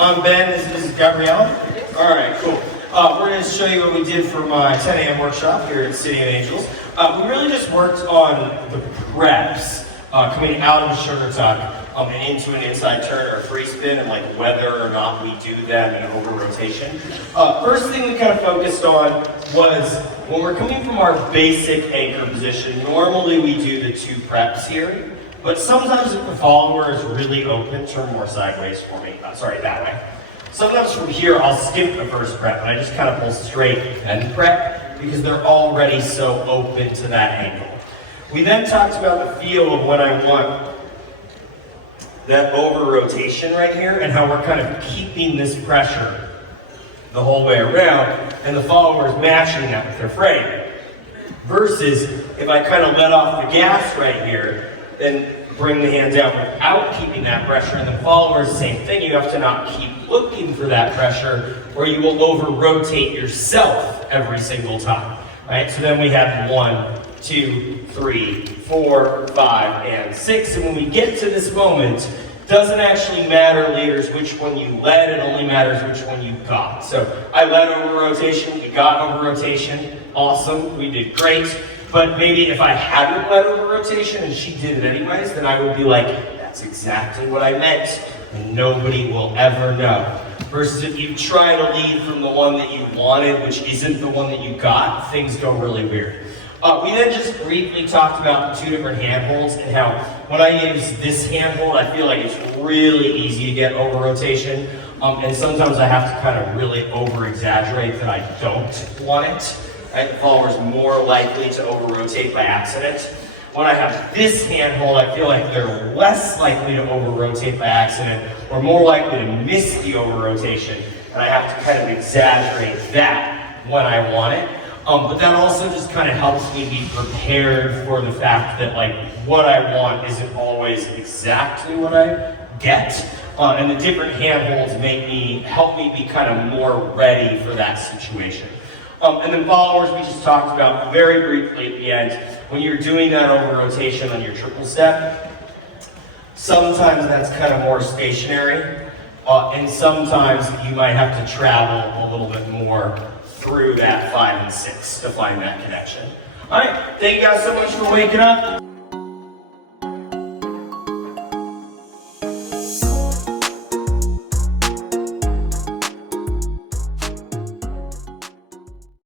I'm Ben, this is Gabrielle. All right, cool. We're going to show you what we did for my 10 a.m. workshop here at City of Angels. We really just worked on the preps coming out of a sugar tuck and into an inside turn or a free spin, and like whether or not we do them in over rotation. First thing we kind of focused on was when we're coming from our basic anchor position, normally we do the 2 preps here, but sometimes if the follower is really open, turn more sideways for me, that way. Sometimes from here I'll skip the first prep and I just kind of pull straight and prep because they're already so open to that angle. We then talked about the feel of when I want that over rotation right here and how we're kind of keeping this pressure the whole way around and the follower is matching that with their frame. Versus if I kind of let off the gas right here, then bring the hand down without keeping that pressure, and the follower is the same thing. You have to not keep looking for that pressure or you will over rotate yourself every single time. Right? So then we have 1, 2, 3, 4, 5, and 6. And when we get to this moment, doesn't actually matter, leaders, which one you led, it only matters which one you got. So I led over rotation, we got over rotation, awesome, we did great. But maybe if I hadn't led over rotation and she did it anyways, then I would be like, that's exactly what I meant, and nobody will ever know. Versus if you try to lead from the one that you wanted, which isn't the one that you got, things go really weird. We then just briefly talked about the 2 different handholds and how when I use this handhold, I feel like it's really easy to get over rotation. And sometimes I have to kind of really over exaggerate that I don't want it. Right? The follower is more likely to over rotate by accident. When I have this handhold, I feel like they're less likely to over rotate by accident or more likely to miss the over rotation. And I have to kind of exaggerate that when I want it. But that also just kind of helps me be prepared for the fact that like what I want isn't always exactly what I get. And the different handholds help me be kind of more ready for that situation. And then followers, we just talked about very briefly at the end. When you're doing that over rotation on your triple step, sometimes that's kind of more stationary, and sometimes you might have to travel a little bit more through that 5 and 6 to find that connection. All right, thank you guys so much for waking up.